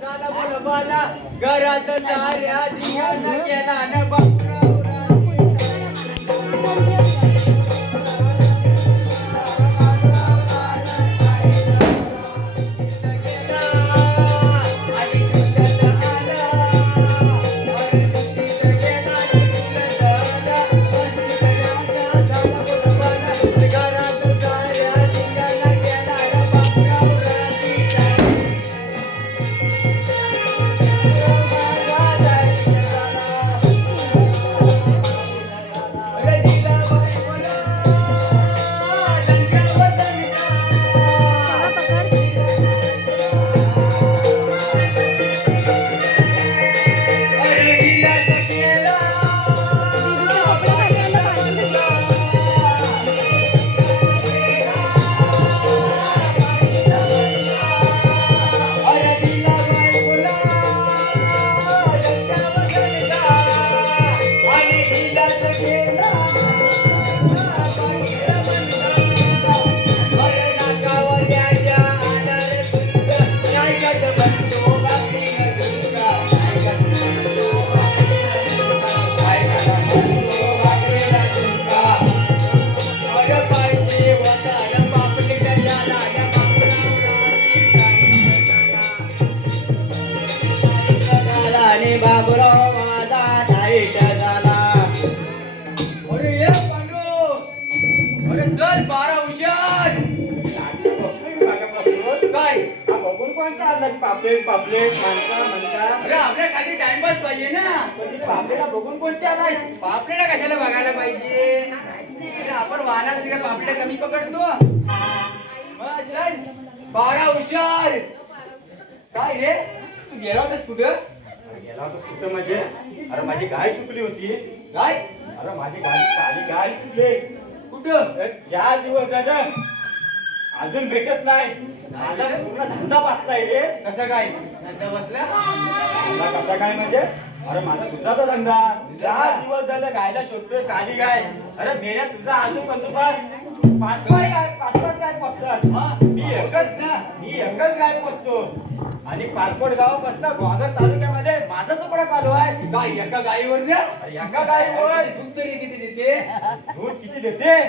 झाला बोलबाला घरात साऱ्या दिव्यानं केला न बापराव पापलेट पापलेट माणसा म्हणता अरे आपल्या काही टाइमपास पाहिजे ना. पापलेला बघून कोणते आलाय पापलेटा कशाला बघायला पाहिजे. अरे आपण वाहनात तिला पापलेटा कमी पकडतो. मग चल 12 हुशार. काय रे तू गेला होतास कुठं. गेला होता कुठं म्हणजे अरे माझी गाय चुकली होती. काय अरे माझी काली गाय चुकली कुठं. 4 दिवस झालं अजून भेटत नाही. माझा पूर्ण धंदा बसलाय रे. कसं काय धंदा बसला. धंदा कसा काय म्हणजे अरे माझा दुधाचा धंदा 4 दिवस झालं गायला शोधतोय काली गाय. अरे मेऱ्या तुझा अजून पाच गाय पोचतात. मी एकच गाय पोचतो आणि पारकोड गाव बसता ग्वादर तालुक्यामध्ये माझा तुकडा चालू आहे. काय एका गाईवर द्या. एका गायीवर दूध तरी किती देते. दूध किती देते.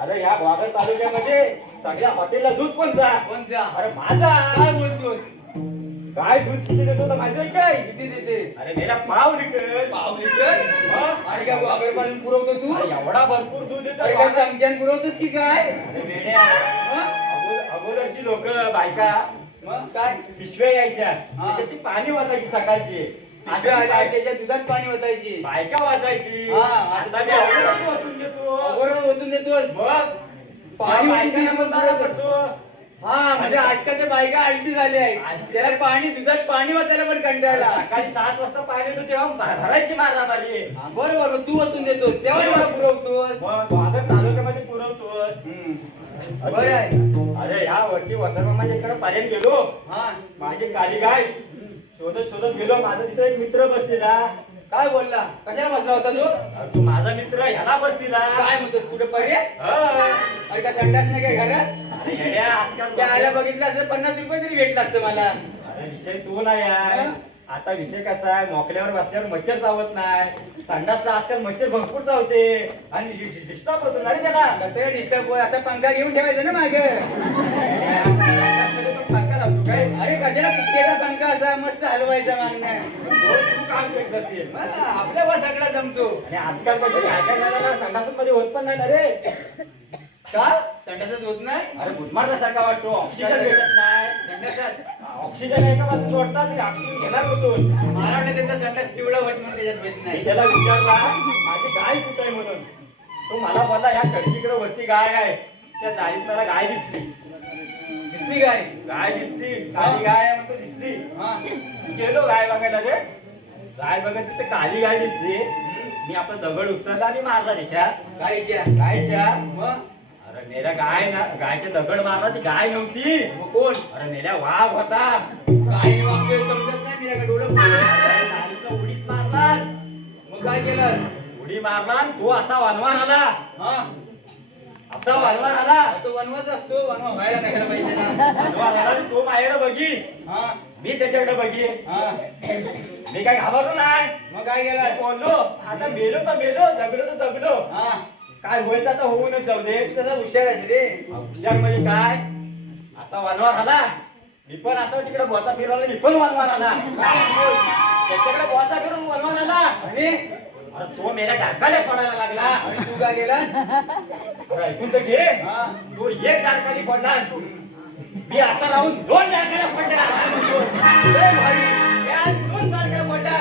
अरे या ग्वादर तालुक्यामध्ये सगळ्या हॉटेलला दूध कोणता. अरे माझा. काय बोलतोस. काय दूध किती देतो तर माहिती आहे काय. किती देते. अरे मेरा पाव लिटर. पाव लिटर. अरे काय वागर पाणी पुरवतो तू. एवढा भरपूर दूध देतो. अरे काय चमच्यान पुरवतोस की काय. अरे वेड्या अगोदरची लोक बायका मग काय पिशव्या यायच्या त्याच्यात ती पाणी वाजायची सकाळची. त्याच्या दुधात पाणी ओतायची. बायका वाजायची. आता मी अगोदरच ओतून देतो. बरोबर ओतून देतोस. मग पाणी बायका बंधारा करतो. हा म्हणजे आजकालच्या बायका आळशी झाल्या आहेत. त्याला पाणी दुधात पाणी वाचायला पण कंटाळला. सकाळी 7 वाजता पाणी येतो तेव्हा भरायची मारामारी. बरोबर तू ओतून देतोस तेव्हा मला पुरवतोस. मग ग्वादर तालुक्यामध्ये पुरवतोस. बरं आहे. अरे ह्या वरती वसरमामाच्या इकडे पर्यंत गेलो. हा माझी काली गाय शोधत शोधत गेलो. माझा तिथे एक मित्र बसलेला. काय बोलला. कशाला बसला होता तो. तू माझा मित्र ह्याला बसलेला. काय म्हणतोस कुठे पर्याय. हा. अरे का संडास नाही काय घरात. येड्या, आजकाल त्याला बघितलं असतं 50 रुपये तरी भेटला असतं मला. अरे विषय तू नाही आहे. आता विषय कसा आहे मोकल्यावर बसल्यावर मच्छर चावत नाही. संडासला आजकाल मच्छर भरपूर चावते आणि डिस्टर्ब होतो ना रे त्याला. कसं डिस्टर्ब असा पंखा घेऊन ठेवायचा ना मागे. पंखा लावतो काय. अरे कशाला फुटकेचा पंखा असा मस्त हलवायचा मागणं. काम करत असते. आपल्या बस सगळा जमतो. आणि आजकाल कसं काय काय झालं संडासामध्ये होत पण नाही ना रे. का संडासात होत नाही. अरे भूतमारल्यासारखा वाटतो. ऑक्सिजन भेटत नाही. संडासात ऑक्सिजन एका बाजूला सोडतात तरी ऑक्सिजन घेणार होतो. मला वाटलं त्यांचा संडास पिवळा होत म्हणून त्याच्यात भेट मी नाही. त्याला विचारला माझी गाय कुठे आहे म्हणून. तो मला बोलला ह्या खडकीकडे वरती गाय आहे. त्या जाळीत मला गाय दिसली. दिसली काय. गाय दिसली. काली गाय आहे म्हणतो दिसली. हा गेलो गाय बघायला रे. गाय बघत तिथे काली गाय दिसली. मी आपला दगड उचलला आणि मारला त्याच्यात गायच्या. मग अरे मेल्या गाय ना गायच्या दगड मारला ती गाय नव्हती. मग कोण. अरे मेल्या वाघ होता. काय वाक्य समजत नाही. मी डोळं गाडीचा उडीच मारला. मग काय केलं. उडी मारला आणि तो असा वनवान आला. हा असा वनवार आला तो वनवाच असतो, वनवा व्हायला काय करायला पाहिजे ना. वनवार आला तो माझ्याकडे बघी हा मी त्याच्याकडे बघी हा मी काय घाबरलो नाही मग काय मी केलं? बोललो आता मेलो तर मेलो जगलो तर जगलो हा काय होईल आता होऊनच जाऊ दे तू तसा हुशार आहेस रे. हुशार म्हणजे काय असा वनवार आला मी पण असं तिकडे बोचा फिरवला मी पण वनवार आला त्याच्याकडे बोचा फिरून वनवार आला आणि अरे तो मेला डाकाले पडायला लागला आणि तू काय केलास? अरे ऐकून तर घे हा तो एक डाकाली पडला मी असं राहून दोन डाकाला पडला लय भारी. या दोन डाकाला पडला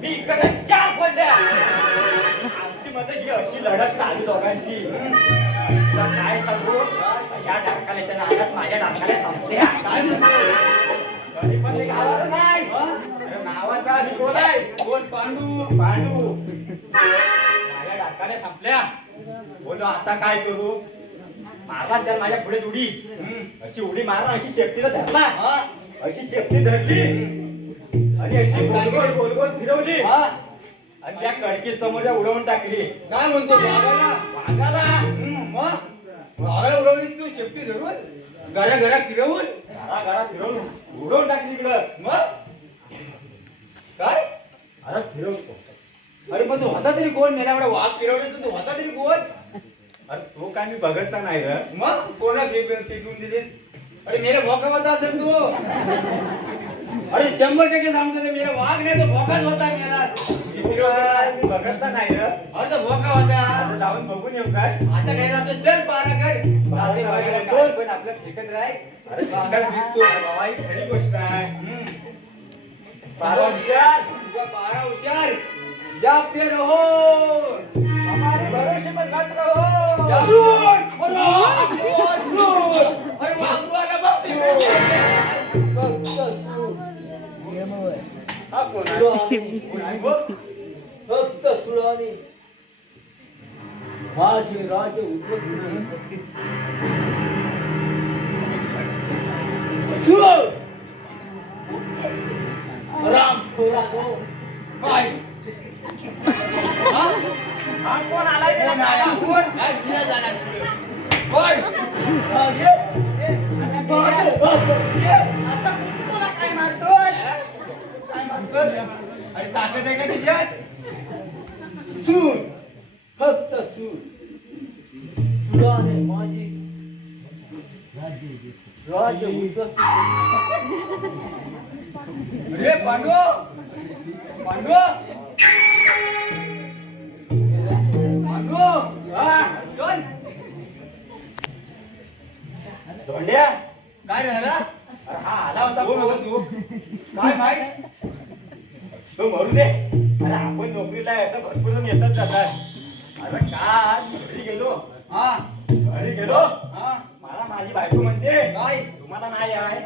मी इकडे चार पडल्या आमची मध्ये ही अशी लढत चालू दोघांची तुला काय सांगू या डाकाल्याच्या नादात माझ्या डाकाल्या संपल्या काय म्हणतो? तरी पण ते गावाला नाही अरे नावाचा निकोल आहे कोण? पांडू. पांडू माझ्या डाकाल्या संपल्या बोलो आता काय करू मारला त्याला माझ्या पुढे उडी अशी उडी मारला अशी शेपटीला धरला हा अशी शेपटी धरली आणि अशी गोल गोल गोल गोल फिरवली हा आणि त्या कडकी समोर उडवून टाकली काय म्हणतो वाघाला? वाघाला मग वाघाला उडवलीस तू शेपटी धरून घरा घरा फिरवून? घरा फिरवून उडवून टाकली इकडं मग काय? अरे फिरवतो अरे पण तू होता तरी कोण? मेला एवढा वाघ फिरवलीस तर तू होता तरी कोण? अरे तो काय मी बघत नाही रे मग कोणा फेकून दिलीस? अरे मेरा भोका होता असेल तू. अरे 100% सांगतो रे, मेरा वाघ नाही तो भोकाच होता मेला. मी बघत नाही रे अरे तो भोका होता. आता जाऊन बघून येऊ काय आता काय राहतो चल पारा कर. जाते वाघाला बोल पण आपलं फेकत राह. अरे वाघाला विकतो बाबा ही खरी गोष्ट आहे पारा हुशार तुझा पारा हुशार. जागते रहो. हमारे भरोसे पर मत रहो जासून. अरे वाघ आला बघ. हा कोण आहे? कोण आहे बघ? फक्त सुराने माझे राज सुर राम थोडा दो काय हा कोण आलाय कोण रे? आला? कोण? काय फिरा जाणार पुढे? कोण? हा, ये, ये. ये. आता तुला काय मारतोय काय म्हणतोस? अरे ताकद आहे का तिच्यात? सूर फक्त सूर सुराने माझी राज्य उद्ध्वस्त केले. अरे पांडू पांडू पांडू हा चल. धोंड्या काय झालं? अरे हा आला होता कोण होता तू? काय माहित? तो मरू दे अरे आपण नोकरीला आहे, असं भरपूर जण येतात जातात अरे का मी घरी गेलो हा घरी गेलो हा मला माझी बायको म्हणते काय? तुम्हाला नाही आहे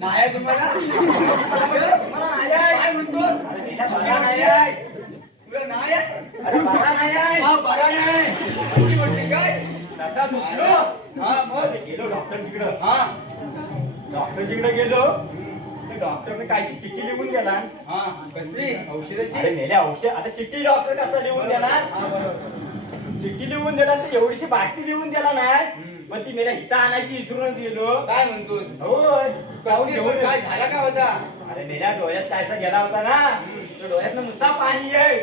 नाही तुम्हाला? तुम्हाला नाही आहे काय म्हणतो? अरे तिला बघा नाही आहे तुला नाही आहे? अरे बघा नाही आहे हा बरा नाही. अशी म्हणते काय? तसा दुखलो हा मग अरे गेलो डॉक्टरकडे हा डॉक्टरकडे गेलो तर डॉक्टरने कायशी चिठ्ठी लिहून गेला हा कसली अरे औषधाची? नेले औषध आता चिठ्ठी डॉक्टर कसा लिहून देणार हा बरोबर. चिठ्ठी लिहून दिला तर एवढीशी बाटली लिहून दिला नाही पण ती मेला हिता आणायची विसरूनच गेलो काय म्हणतोस? हो जाऊन कसली घेऊन पण काय झाला का होता? अरे मेल्या डोळ्यात कायसा गेला होता ना तो डोळ्यात नुसता पाणी आहे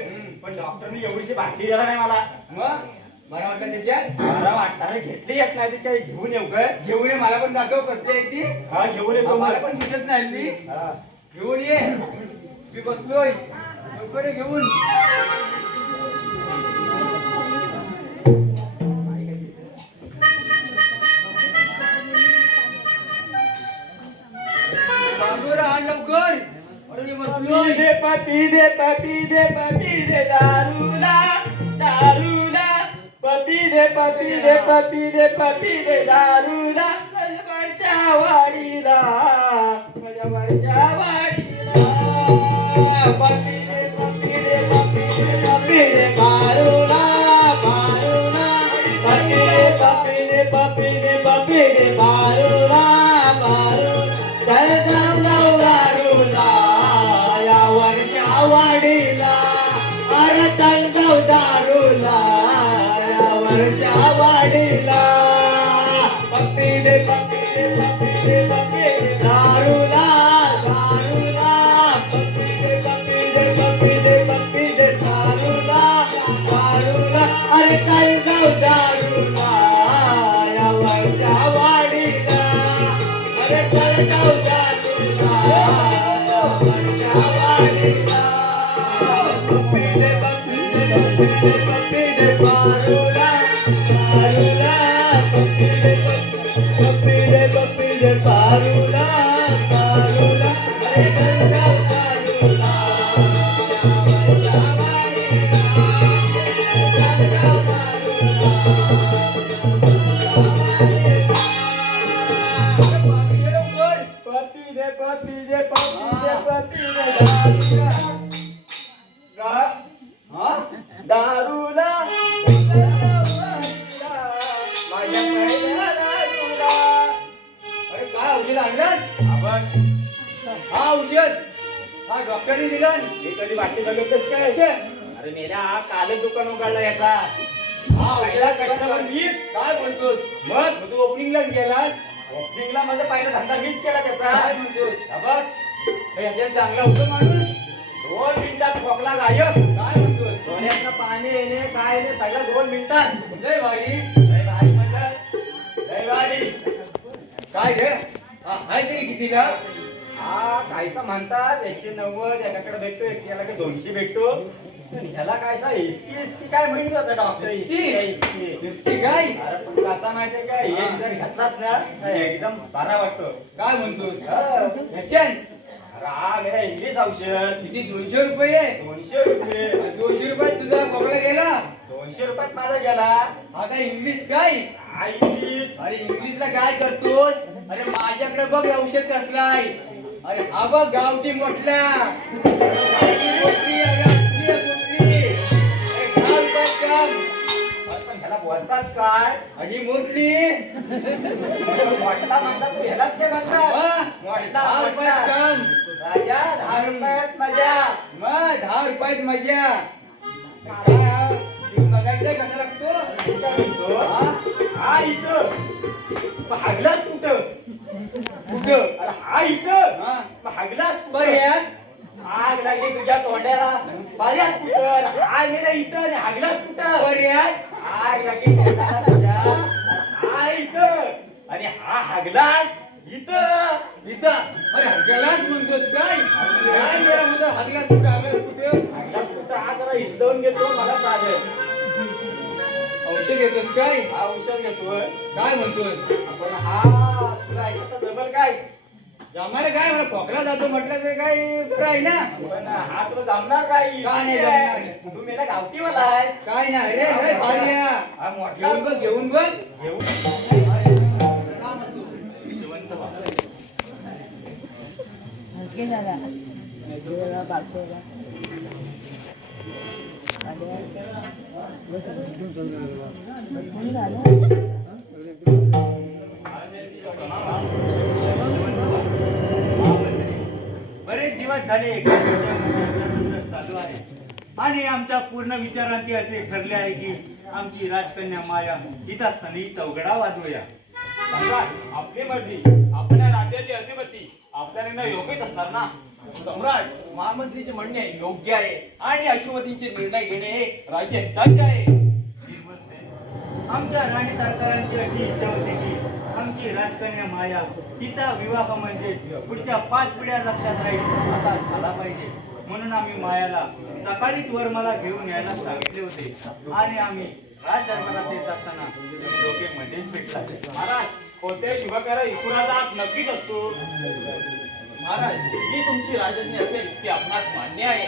पण डॉक्टरने एवढीशी बाटली दिला नाही मला मग बरा वाटला त्याच्यात? मला वाटतं घेतली येत नाही ती काही घेऊन येऊ काय घेऊन ये, मला पण दाखव कसली आहे ती. हा घेऊन येतो मला पण दिसत नाही हल्ली. हा. घेऊन ये. मी बसलोय लवकर ये घेऊन. बांधूर आण लवकर. अरे मी बसलोय. पपी दे दारूला दारूला पपी दे दारूला माझ्या वाडीला माझ्या वाडीला पपी दे दारूला दारूला पपी दे दारूला दारूला यावरच्या वाडीला अरे चल जाऊ दारूला यावरच्या वाडीला दारूला दारूला पप्पी दे दारूला दारूला अरे काय जाऊ दारूला या वरच्या वाडीला अरे काय जाऊ दारूला या वरच्या वाडीला पप्पी दे दारूला दारूला पप्पी दे दारूला दारूला अरे काय जाऊ दारूला दारूला माझ्या अरे काय औषध आणलंस आपण हा औषध हा डॉक्टरने दिलं हे कधी बाटली बघितलंस काय अरे मेल्या हा कालच दुकान उघडला याचा हा पहिला औषध कस्टमर मीच काय बोलतोस मग तू ओपनिंगलाच गेलास ओपनिंगला माझा पहिला धंदा मीच केला त्याचा काय म्हणतोस हा बघ याच्यात चांगला होतो माणूस 2 मिनिटात खोकला गायब काय म्हणतोस डोळ्यातनं पाणी येणे काय येणे सगळं 2 मिनिटात लय भारी लय भारी म्हणजे लय भारी काय रे हा हाय तरी कितीला हा कायसा म्हणतात 190 एकाकडे भेटतो एकाला 200 भेटतो पण ह्याला कायसा एसकी काय म्हणत होता डॉक्टर एसकी काय अरे पण कसा माहितीये का एक जर घेतलास ना तर एकदम बरा वाटतो काय म्हणतोस हा. याच्यान अरे हा मेरा इंग्लिश औषध किती 200 रुपये 200 रुपये 200 रुपयात तुझा खोकला गेला 200 रुपयात माझा गेला हा काय इंग्लिश काय हा इंग्लिश अरे इंग्लिशला काय करतोस अरे माझ्याकडे बघ औषध कसलाय अरे हा बघ गावठी मोठला मोठी अरे असली आहे मोठी अरे काम कर काम पण ह्याला बोलतात काय आणि मोठी मोठला म्हणतात तू ह्यालाच काय म्हणतात मोठला 10 रुपयात काम राजा 10 रुपयात मजा मग 10 रुपयात मजा काय हा? तू बघायचंय कसा लागतो काय म्हणतो? हा? हा इथं मग हागलाच कुठं कुठं अरे हा इथं हा मग हागलाच बरं यात आग लागली तुझ्या तोंड्याला बऱ्याच कुठं हा गेला इथं आणि हागलाच कुठं बरं यात आग लागली तोंडाला तुझ्या हा इथं आणि हा हागलाच इथं इथं अरे हगलाच म्हणतोस काय काय मेरा म्हणतो हगलाच कुठं हागलाच कुठं हा जरा हिसकावून घेतो मला चालेल औषध घेतोस काय हा औषध घेतोय काय म्हणतोय पण हा तुला ऐकता जमल काय जमायला काय मला खोकला जातो म्हटलं ते काय बरं आहे ना पण हा तुला जमणार काय का नाही जमणार? तू मेला गावठी मला आहेस काय नाही रे लय भारी आहे. हा मोठा घेऊन बघ घेऊन नाम असो. जिवंत व्हा. बरेच दिवस झाले गावाच्या मुलांचा संघर्ष चालू आहे आणि आमच्या पूर्ण विचारांती असे ठरले आहे की आमची राजकन्या माया हिचा सनी चौघडा वाजवूया. सम्राट आपली मर्जी आपण या राज्याची अधिपती आपल्याला योग्यच असणार ना. सम्राट महामंत्रीचे म्हणणे योग्य आहे आणि अश्वतींचे निर्णय घेणे हे राज्यहिताचे आहे. आमच्या राणी सरकारांची अशी इच्छा होती की आमची राजकन्या माया तिचा विवाह म्हणजे पुढच्या 5 पिढ्या लक्षात राहील असा झाला पाहिजे. म्हणून आम्ही मायाला सकाळीच वर मला घेऊन यायला सांगितले होते आणि आम्ही राज दरबारात येत असताना तुम्ही दोघे मध्येच भेटला. महाराज कोणत्याही शुभकार्य ईश्वराचा हात नक्कीच असतो. महाराज जी तुमची राजज्ञा असेल ती आपणास मान्य आहे.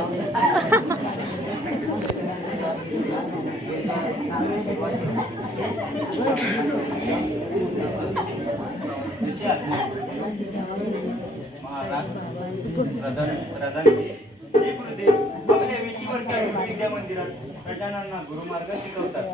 महाराज प्रधान हे गुरुदेव आपल्या वेशीवरच्या विद्या मंदिरात प्रजानांना गुरुमार्ग शिकवतात.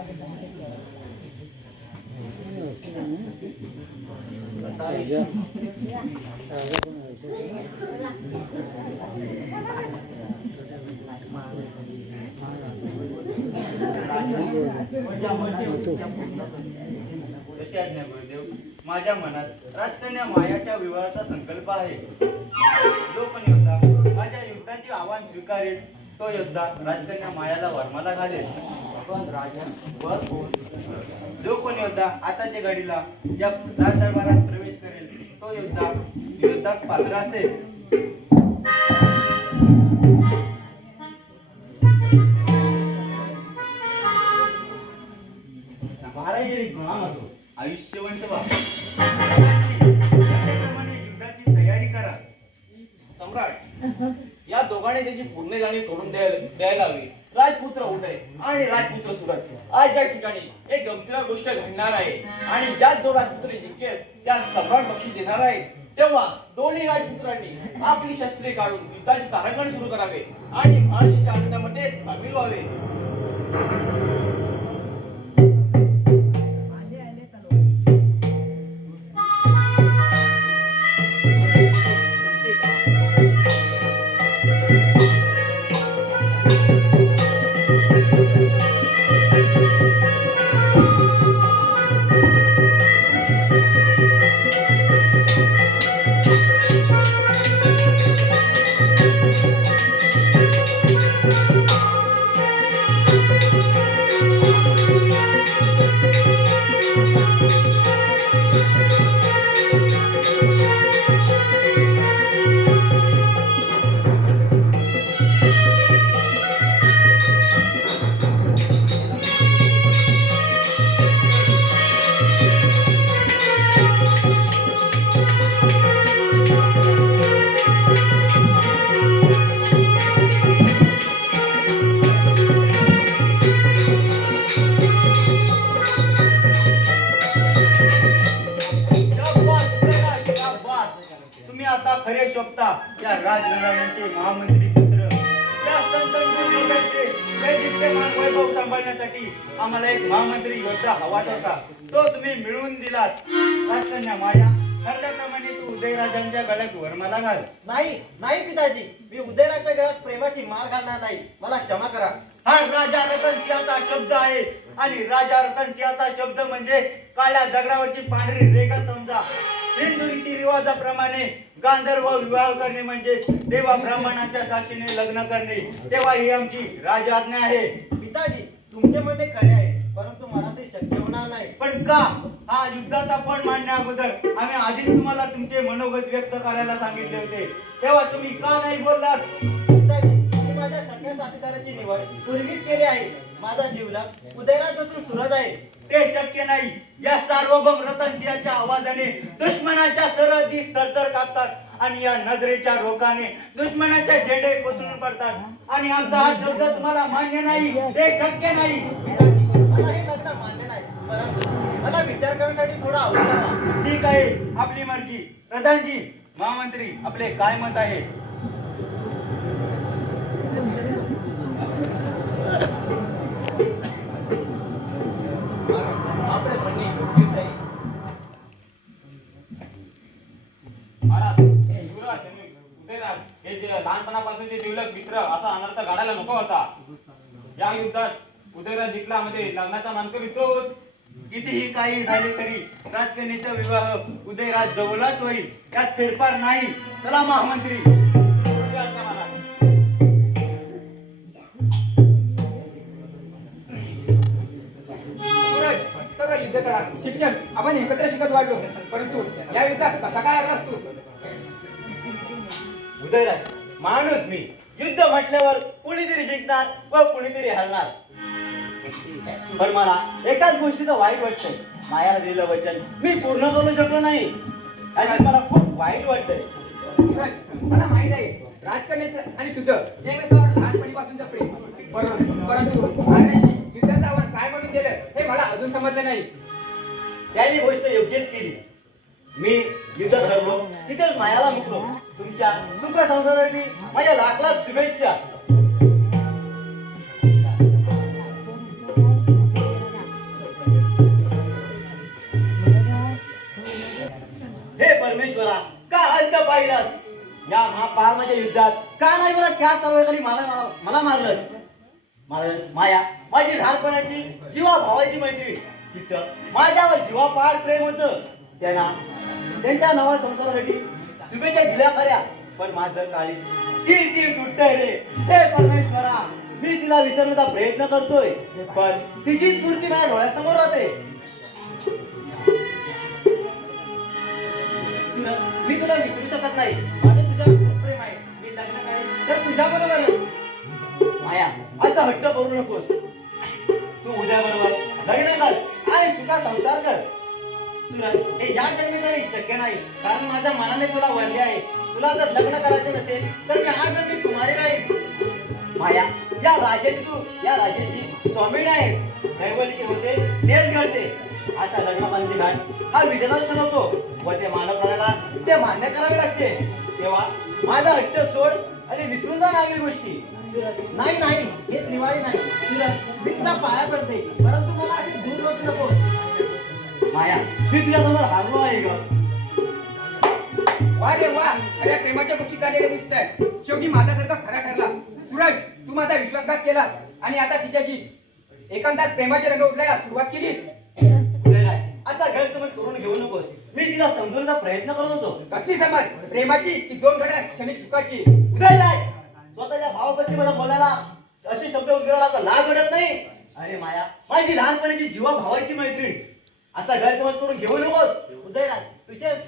जशी आज्ञा गुरुदेव. माझ्या मनात राजकन्या मायाच्या विवाहाचा संकल्प आहे. जो पण योद्धा माझ्या युद्धाची आव्हान स्वीकारेल तो योद्धा राजकन्या मायाला वर्माला घालेल. जो कोण योद्धा आताच्या घडीला या राजदरबारात प्रवेश करेल तो योद्धा युद्धात पात्र असेल. गुलाम असो आयुष्यवंत व्हा. त्याप्रमाणे युद्धाची तयारी करा. सम्राट, या दोघांनी त्याची पूर्ण जाणीव करून द्यायला हवी. राजपुत्र उदय आणि राजपुत्र सुरत आज ज्या ठिकाणी एक गमतीदार गोष्ट घडणार आहे आणि ज्यात जो राजपुत्र जिंकेल त्या सम्राट बक्षीस देणार आहे, तेव्हा दोन्ही राजपुत्रांनी आपली शस्त्रे काढून युद्धाचे तारांगण सुरू करावे आणि महाराजांच्या आनंदामध्ये सामील व्हावे. खरे शोभता या राजघराण्याचे महामंत्री पुत्र. या संतनपूरचे वैदिक्यमान वैभव सांभाळण्यासाठी आम्हाला एक महामंत्री योद्धा हवाच होता. तो तुम्ही मिळवून दिलात. राजकन्या माया, ठरल्याप्रमाणे तू उदयराजांच्या गळ्यात वर्माला घाल. नाही पिताजी, मी उदयराच्या गळ्यात प्रेमाची माळ घालणार नाही. मला क्षमा करा. हा राजा रतनसिंहाचा शब्द आहे आणि राजा रतनसिंहाचा शब्द म्हणजे काळ्या दगडावरची पांढरी रेखा समजा. हिंदू रीतिरिवाजाप्रमाणे गांधर्व विवाह करणे म्हणजे देवा ब्राह्मणाच्या साक्षीने लग्न करणे. तेव्हा ही आमची राजआज्ञा आहे. पिताजी, तुमचे म्हणणे खरे आहे, परंतु मला ते शक्य होणार नाही. पण का? हा युद्धाचा पण मांडण्या अगोदर आम्ही आधीच तुम्हाला तुमचे मनोगत व्यक्त करायला सांगितले होते. तेव्हा तुम्ही का नाही बोललात? पिताजी, मी माझ्या सगळ्या साथीदाराची निवड पूर्वीच केली आहे. माझा जीवलग उदयराज असून सुरत आहे. ते शक्य नाही. या सार्वभौम रतनसिंहाच्या आवाजाने दुश्मनाच्या सरहद्दी थरथर कापतात आणि या नजरेच्या रोखाने दुश्मनाचे झेंडे कोसळून पडतात आणि आमचा हा शब्द तुम्हाला मान्य नाही. ते शक्य नाही. पिताजी, मला हे लग्न मान्य नाही, परंतु मला विचार करण्यासाठी थोडा अवसर द्या. ठीक आहे, आपली मर्जी. प्रधानजी, महामंत्री, आपले काय मत आहे? आपले म्हणणे योग्यच आहे. महाराज, उदयराज हे जे लहानपणापासूनचे जिवलग मित्र असा अनर्थ घडायला नको होता. या युद्धात उदयराज जिंकला म्हणजे लग्नाचा मानकरी तोच. कितीही काही झाले तरी राजकन्याचा विवाह उदयराज जवळच होईल, त्यात फेरफार नाही. चला महामंत्री. महाराज, सगळं युद्ध करा. शिक्षण आपण एकत्र शिकत वाढलो, परंतु या युद्धात कसा काय आलास तू? उदयराज, माणूस मी. युद्ध म्हटल्यावर कुणीतरी जिंकणार व कुणीतरी हरणार. पण मला एकाच गोष्टीचं वाईट वाटतंय. मायाला दिलेलं वचन मी पूर्ण करू शकलो नाही. याच्यात मला खूप वाईट वाटतंय. मला माहित आहे राजकन्याचं आणि तुझं एकमेकावर लहानपणीपासूनचं प्रेम परंतु महाराजांनी युद्धाचं आव्हान काय म्हणून दिलं हे मला अजून समजलं नाही. त्यांनी गोष्ट योग्यच केली. मी युद्धात हरलो तिथेच मायाला मुकलो. तुमच्या सुख संसारासाठी माझ्या लाख लाख शुभेच्छा. हे परमेश्वरा, का अंत पाहिलास या महापारमाच्या युद्धात? का नाही मला त्या तलवारीखाली मला मारलंस? माया माझी लहानपणाची जीवा भावाची मैत्रीण, तिचं माझ्यावर जीवापाड प्रेम होतं. त्यांच्या नवा संसारासाठी शुभेच्छा दिल्या खऱ्या, पण माझं काळी तीळ तीळ तुटतंय रे. हे परमेश्वरा, मी तिला विसरण्याचा प्रयत्न करतोय, पण तिची स्फूर्ती माझ्या डोळ्यासमोर राहते. सुरत, मी तुला विसरू शकत नाही. माझं तुझ्यावर खूप प्रेम आहे. मी लग्न करेन तर तुझ्या बरोबर. माया, असं हट्ट करू नकोस. तू उद्या बरोबर लग्न कर आणि सुखा संसार कर. सुरत, हे या जन्मी तरी शक्य नाही, कारण माझ्या मनाने तुला वरले आहे. तुला जर लग्न करायचे नसेल तर मी आज मी कुमारी राहील. माया, या राज्याची स्वामीण आहेस. दैवलिकी होते तेच घडते. आता लग्नाबांधली घाट हा विजनाच ठरवतो व ते मानव करायला ते मान्य करावे लागते. तेव्हा माझा हट्ट सोड आणि विसरून जा मागील गोष्टी. नाही नाही, हे त्रिवारी नाही. मी तुझ्या पाया पडते, परंतु मला असे दूर रोखू नको. माया, मी तुझ्यासमोर हारलो आहे ग. वा रे वा, खऱ्या प्रेमाच्या गोष्टी चाललेल्या दिसत आहेत. शेवटी माझा जर का खरा ठरला. सूरज, तू माझा विश्वासघात केलास आणि आता तिच्याशी एकांतात प्रेमाचे रंग उडलायला सुरुवात केलीस. असा गैरसमज करून घेऊ नकोस. मी तिला समजवण्याचा प्रयत्न करत होतो. कसली समज? प्रेमाची की दोन घड्या क्षणिक सुखाची? उदयराज, स्वतःच्या भावाबद्दल मला बोलायला असे शब्द उद्गाराला लाज वाटत नाही. अरे माया, माझी लहानपणीची जीवा भावाची मैत्रीण, असा गैरसमज करून घेऊ नकोस. उदयराज,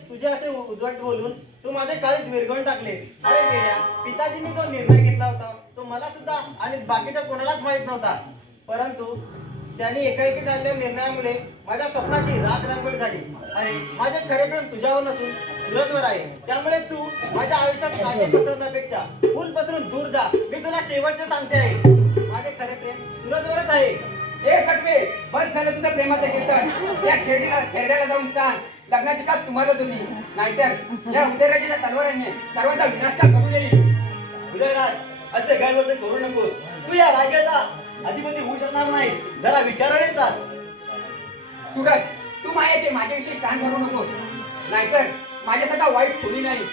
तुझे असे उद्धट बोलून तू माझे काळीच विरघळून टाकले. अरे मेल्या, पिताजींनी जो निर्णय घेतला होता तो मला सुद्धा आणि बाकीच्या कोणालाच माहित नव्हता. परंतु त्यांनी एकाएकी झालेल्या निर्णयामुळे माझ्या स्वप्नाची राखरांगोळी झाली. आणि माझे खरे प्रेम तुझ्यावर नसून सुरतवर आहे. त्यामुळे तू माझ्या आयुष्यात काटे पसरण्यापेक्षा फुल पसरून दूर जा. मी तुला शेवटचे सांगते आहे, माझे खरे प्रेम सुरतवरच आहे. ए सटवे, बंद झालं तुझं प्रेमाचं कीर्तन. त्या खेरड्याला जाऊन सांग लग्नाची का तुम्हाला तुम्ही, नाहीतर या उदयराजाच्या तलवारांनी सर्वांचा विनाश का करून येईल. उदयराज, असे गैरवर्तन करू नकोस. तू या राज्याचा अधिपती होऊ शकणार नाही. जरा विचाराने चाल. सूरज, तू मायाचे माझ्याविषयी कान भरू नकोस, नाहीतर माझ्यासारखा वाईट कोणी नाही.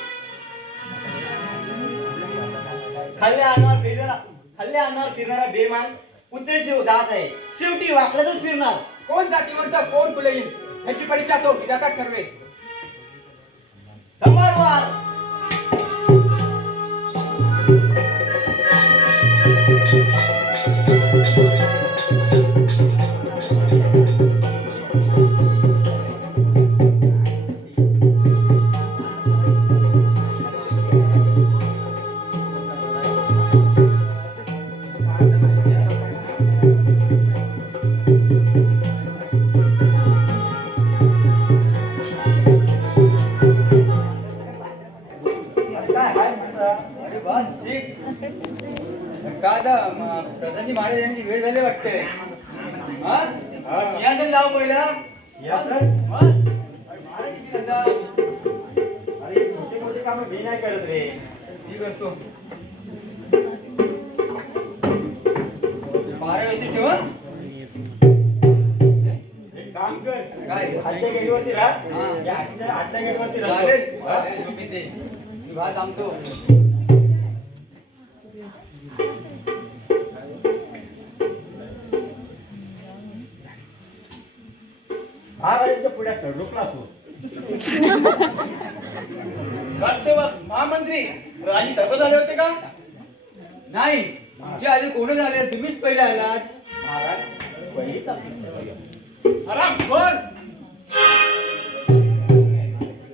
खाल्ल्या अन्नावर फिरणारा बेमान कुत्र्याची जात आहे. शेवटी वाकडतच फिरणार. कोण जातीवंत कोण कुलहीन याची परीक्षा तो विधाता ठरवे. संभारवार. प्रधानजी महाराजांची वेळ झाली वाटते. सिंहासन लाव पहिला. अरे छोटे मोठे काम मी नाही करत रे. मी करतो. 12 वर्षी ठेव. एक काम कर, काय? आजच्या गेटवरती राहा. हा. या आजच्या गेटवरती चालेल. राहा. मी ते विवाह थांबतो. महाराजांच्या पुढ्या चढलोकला असो. राजसेवक, महामंत्री, राजी दगड झाले होते का? नाही, तुमच्या आधी कोण झाले? तुम्हीच पहिले आलात. महाराज पहिलीच आपली. आराम कर.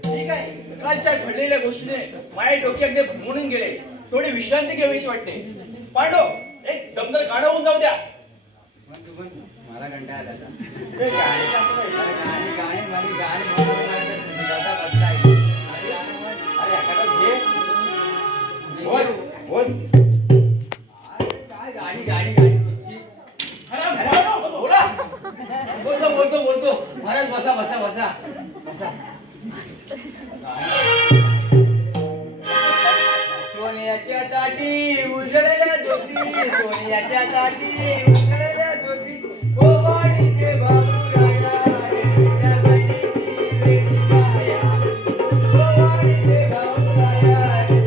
ठीक आहे, कालच्या घडलेल्या गोष्टीने माझ्या डोके अगदी भरमून गेले. थोडी विश्रांती घ्यावीशी वाटते. पांडव, एक दमदार गाणं होऊन जाऊ द्या. मला घंटा आला आता. ते गाणे कसं आहे? गाणे गाणे माझी गाणे म्हणून बसलाय. अरे एखादं घे. बोल. बोल. काय गाणी गाणी गाणी तुमची. बोला. बोलतो महाराज बसा बसा बसा बसा. सोन्याच्या ताटी उजळल्या ज्योती, सोन्याच्या ताटी उजळल्या ज्योती, ओ वाणी ते बाबू राया रे तुझ्या बहिणीची वेणी माया, ओ वाणी ते बाबू राया रे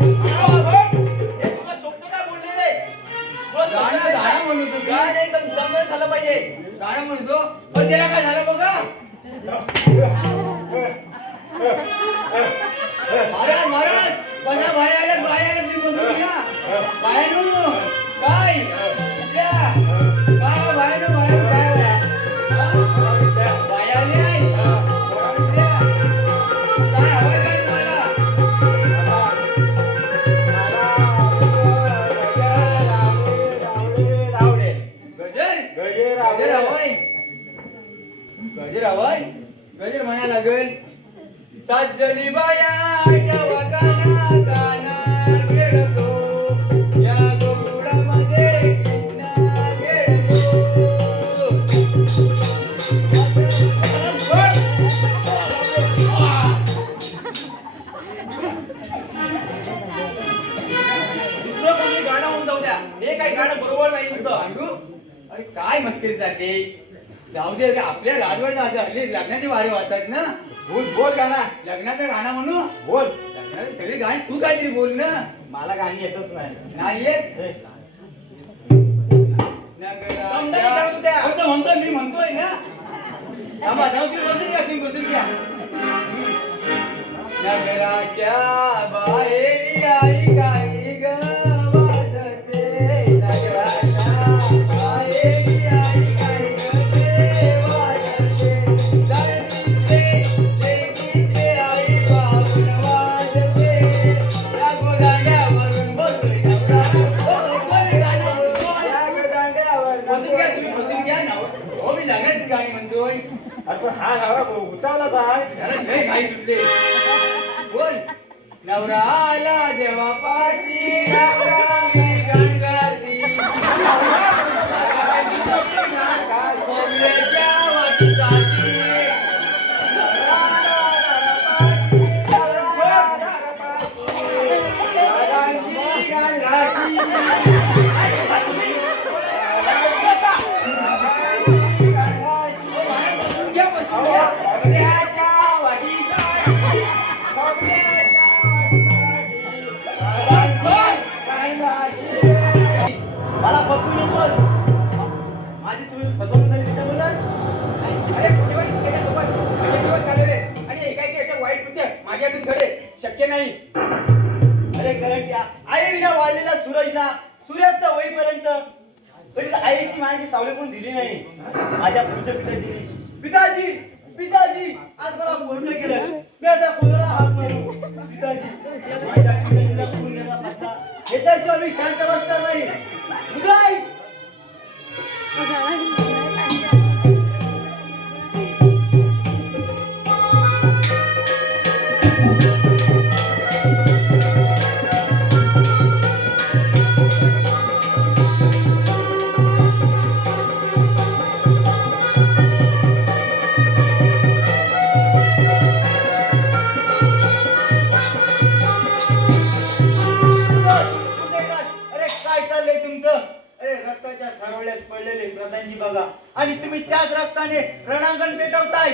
तुझ्या हे तुला सोपं काय बोललेले? गाणं म्हणू तू का? गाणं एकदम दमदार झालं पाहिजे. गाणं म्हणतो पण त्याला काय झालं बघा. महाराज महाराज बसा, बाहेर आले तुम्ही बसून घ्या. बाहेरून काय कुठल्या? काय बाहेरून काय बाहेर आले आहे? कुठल्या? काय हवंय काय तुम्हाला? गजर गजर हवंय. गजर हवंय. गजर म्हणायला लागेल. सात जणी बाया ठेवा काना काना खेळतो, या गोकुळामध्ये कृष्णा खेळतो. दुसरं कोणी गाणं होऊन जाऊ द्या. हे काही गाणं बरोबर नाही तुझं. पांडू अरे काय मस्करी चालते. जाऊ दे का आपल्या राजवाड हल्ली लग्नाची वारे वाहतात ना. तूच बोल गाणं. लग्नाचं गाणं म्हणू. बोल. लग्नाची सगळी गाणी तू काहीतरी बोल ना. मला गाणी येतच नाही. नाही येत. हे, नगराच्या- जाऊ द्या. हो तर म्हणतोय मी म्हणतोय ना. थांबा तुम्ही बसून घ्या. नगराच्या बाहेर आई काही ग वाजते, नगराच्या बाहेर आई काही ग वाजते, सर्दीचे लेकीचे आई बाबून वाजते, या गोदांड्यावरून बोलतोय नवरा. बोलतोय गाणं बोलतोय. बसून घ्या तुम्ही बसून घ्या ना. हो मी लग्नाची गाणी म्हणतोय. अरे पण हा नवरा उतावलाच आहे. त्याला लय घाई सुटली. बोल. नवरा आला देवापाशी, नवरा मी गणगासी, खोबऱ्याच्या वाटीसाठी. बसून घ्या. मला फसवू नकोस. माझी तुम्ही फसवणूक झाली त्याच्याबद्दल. अरे कुठे त्याच्यासोबत माझे दिवस घालवले आणि एकाएकी अशा वाईट कृत्य माझ्या हातून घडे शक्य नाही. अरे करंट या आई विना वाढलेला सूरजला सूर्यास्त होईपर्यंत कधीच आईची मायाची सावली कोण दिली नाही. माझ्या पुढच्या पिताजी पिताजी आज मला पूर्ण केलं. मी आता कोणाला हात मारू. पिताजी माझ्या पिताजीला खून घेतला असता. याच्याशिवाय मी शांत बसणार नाही. उदय पडलेले प्रधानजी बघा आणि तुम्ही त्याच रक्ताने रणांगण पेटवताय.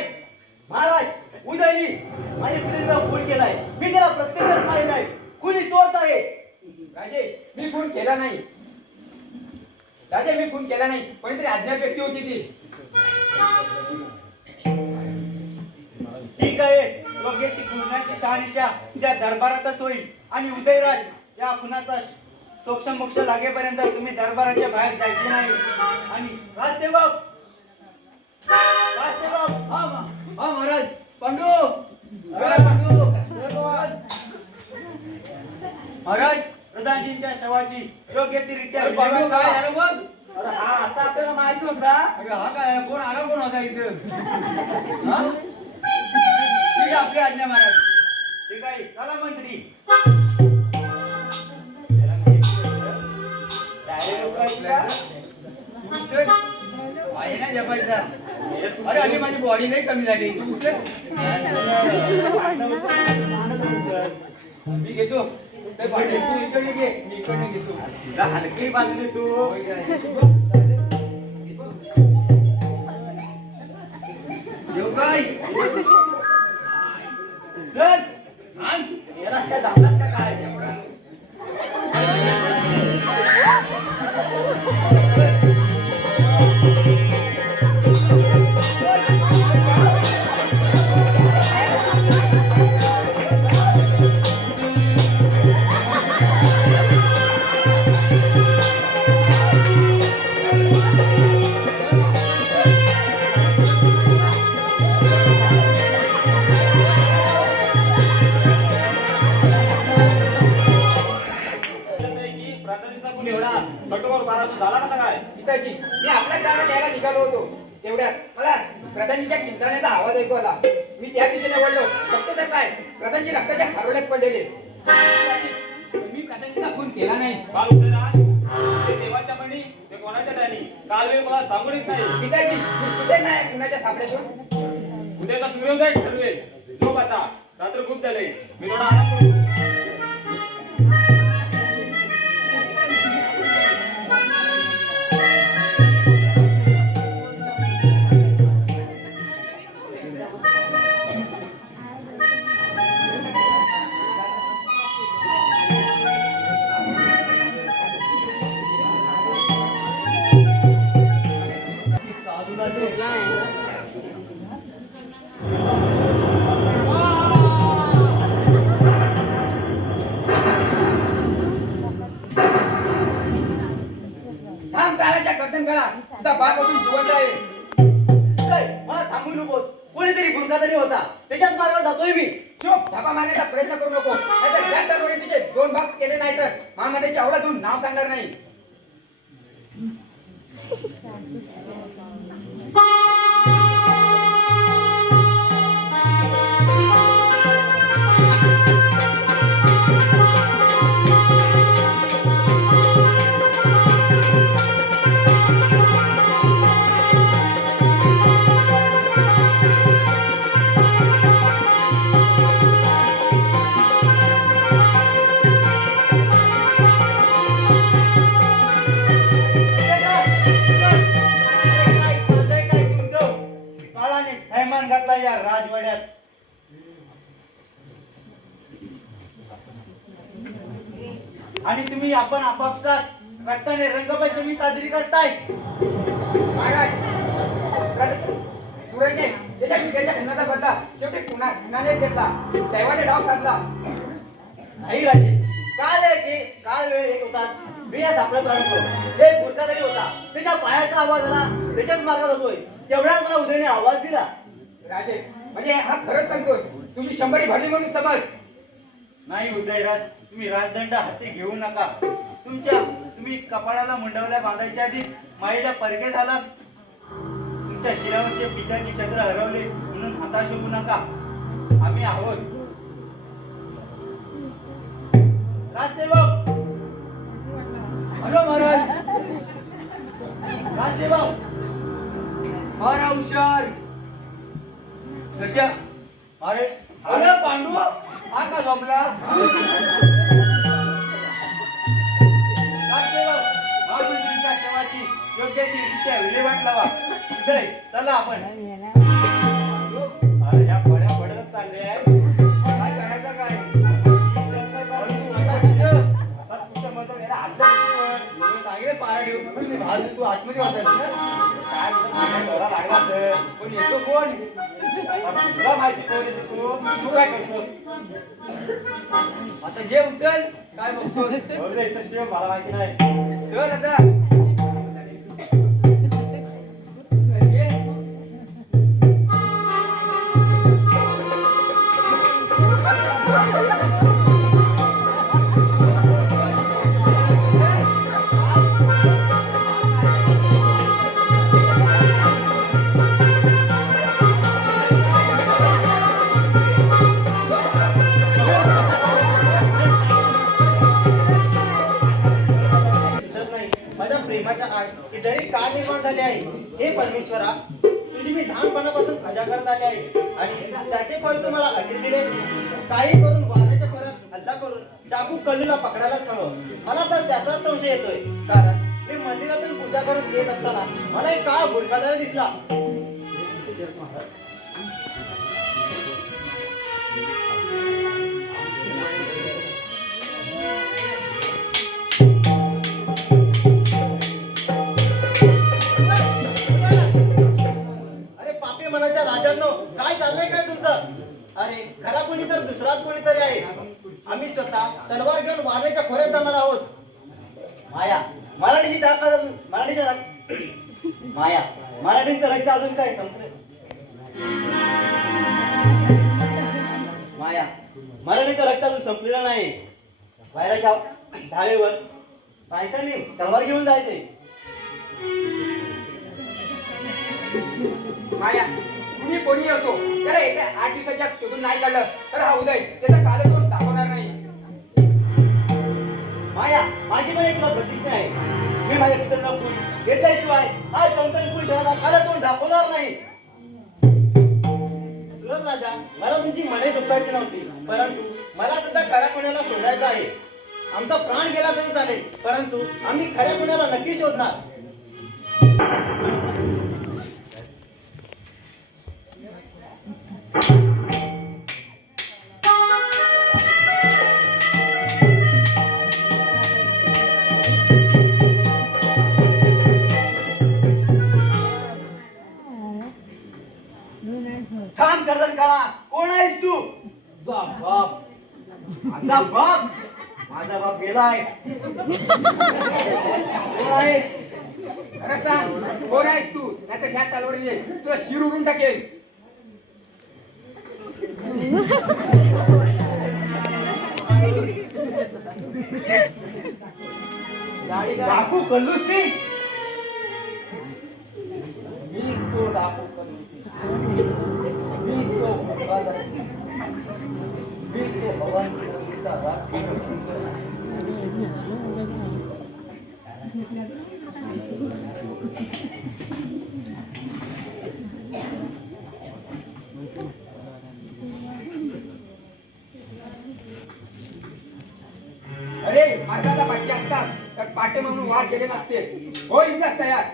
महाराज उदयनी माझ्या पिढीला खून केलाय. मी त्याला प्रत्यक्षात पाहिलाय. खुनी तोच आहे. राजे मी खून केला नाही. राजे मी खून केला नाही. कोणीतरी अज्ञात व्यक्ती होती ती. ठीक आहे. योग्य ती खुनाची शहानिशा त्या दरबारातच होईल आणि उदयराज या खुनाचा सोक्षमोक्ष लागेपर्यंत तुम्ही दरबाराच्या बाहेर जायचे नाही. आणि राजसेवक हा महाराज. पांडू पांडू महाराज. प्रधानजींच्या शवाची योग्य ती रित्या अरे पांडू काय झालं मग? अरे हा आता आपल्याला माहित होता. अरे हा काय कोण आला कोण होता इथं? हा? ठीक आहे आपली आज्ञा महाराज. ठीक आहे. चला मंत्री. आहे ना जपायचा. अरे अली माझी बॉडी नाही कमी झाली. तू उचल. मी घेतो ते भांडे तू इकडे घे मी इकडे घेतो. तुला हलकी बाजली तू येऊ काय चल आण. येलास काय दाबलास का काय प्रार्थनेचा फुल एवढा कटोवर बाराचा झाला कसा काय पिताजी मी आपल्या गावात यायला निघालो होतो तेवढ्यात मला प्रधानजीच्या किंचाण्याचा आवाज ऐकू आला. मी त्या दिशेने वळलो. फक्त तर काय प्रधानजी रक्ताच्या खारोड्यात पडलेले. मी प्रधानजीचा खून केला नाही. काल उदयराज ते देवाच्या मणी ते कोणाच्या त्यानी काल वेळ मला सांगून येत नाही पिताजी मी सुटेल नाही कुणाच्या सापड्यातून. उद्याचा सूर्योदय ठरवेल झोप आता रात्र खूप झाले मी थोडा आराम करतो थांब ताराच्या गर्दन गळा. तुझा बाप अजून जिवंत आहे. काय? मला थांबू नकोस. कोणीतरी गुरखादारी होता त्याच्याच मार्गावर जातोय मी. चुप धापा मारण्याचा प्रयत्न करू नको. नाहीतर ज्या तरुणी तुझे 2 भाग केले नाही तर महामंत्र्याच्या आवडातून नाव सांगणार नाही. काळाने थैमान घातला या राजवाड्यात. आणि तुम्ही आपण आपापसात रक्ताने रंगपंचमी साजरी करताय. महाराज सुरेशने त्याच्या पित्याच्या खुनाचा बदला शेवटी खुनाने घेतला. दैवाने डाव साधला. नाही राजे, काल वेळ एक होता मी या सापडत राहतो. ते गुरखादारी होता त्याच्या पायाचा आवाज आला त्याच्याच मार्गावर जातोय. तेवढ्याच मला उदयने आवाज दिला. राजे म्हणजे हा खरंच सांगतोय. तुझी 100 भरली म्हणून समज. नाही उदयराज, तुम्ही राजदंड हाती घेऊ नका. तुम्ही कपाळाला मुंडवल्या बांधायच्या आधी माईला परगे झालात. तुमच्या शिरावरचे पित्याचे छत्र हरवले म्हणून हताश होऊ नका. आम्ही आहोत. राजसेवक, हॅलो महाराज. राजसेवक, मारा हुशार. कशा? अरे अरे पांडू हा का झोपला? राजसेवक, माऊलींच्या शवाची योग्य ती रित्या विल्हेवाट लावा. उदय, चला आपण. अरे ह्या पड्या पडत चालले आहे काय करायचं काय बस कुठं म्हणतो याला हात सांगले पारा ठेवून तू आतमध्ये होतास ना. काय तुला लागला तर कोण येतो कोण? तुला माहिती कोण आहे तू तू काय करतोस आता जे उचल काय बघतो. जाऊ दे, इथंच ठेव, मला माहिती नाही चल आता. ये. दिसत नाही. माझ्या काय की जरी का निर्माण झाले आहे हे परमेश्वरा तुझी मी लहानपणापासून पूजा करत आले आहे आणि त्याचे फळ तुम्हाला असे दिले काही करून वाऱ्याच्या खोऱ्यात हल्ला करून डाकू कल्लूला पकडायलाच हवं. मला तर त्याचाच संशय येतोय कारण मी मंदिरातून पूजा करून येत असताना मला एक काळा बुरखादार दिसला. अरे पापी मनाच्या राजांनो काय चाललंय काय तुमचं? अरे खरा कोणी तर दुसराच कोणीतरी आहे. आम्ही स्वतः तलवार घेऊन वाऱ्याच्या खोऱ्यात जाणार आहोत. माया मराठीची ताकद अजून माया मराठीचं रक्त अजून काय संपले? माया मराठीचं रक्त अजून संपलेलं नाही. वाऱ्याच्या धावेवर बायकांनी तलवार घेऊन जायचे. माया तुम्ही कोणी असो त्याला येत्या 8 दिवसाच्या शोधून नाही काढलं तर हा उदय त्याचा कालच दाखवणार नाही. माया माझी पण एक प्रतिज्ञा आहे. मी माझ्या पितरांना फूल घेतल्याशिवाय हा संकल्प शहराला खाला तोंड दाखवणार नाही. सुरत राजा मला तुमची मने दुखायची नव्हती परंतु मला सुद्धा खऱ्या पुण्याला शोधायचं आहे. आमचा प्राण गेला तरी चालेल परंतु आम्ही खऱ्या पुण्याला नक्की शोधणार. थांब गर्दन काळा कोण आहेस तू? तुझा बाप माझा बाप माझा बाप गेलाय. कोण आहेस? अरे सांग कोण आहेस तू नाहीतर ह्या तलवारीने तुझा शिर उडून टाकेल. डाकू कल्लू सिंग. मी तो डाकू कल्लू सिंग. मी तो गंगाधर सिंग. मी तो भगवान कृष्णाचा राजकुमार. अरे मार्गाचा पाठी असतात तर पाटे म्हणून वाद केले नसते. हो इतिहास तयार.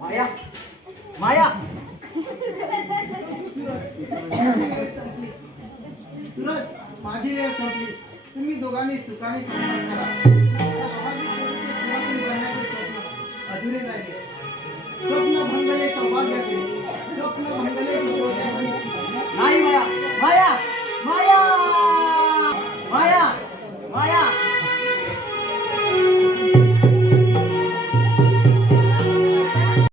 माया माया तुरंत माझी वेळ संपली. तुम्ही दोघांनी सुखाने संसार करा. अधुरे राहिले. स्वप्न भंगले सौभाग्याचे स्वप्न भंगले सौभाग्याचे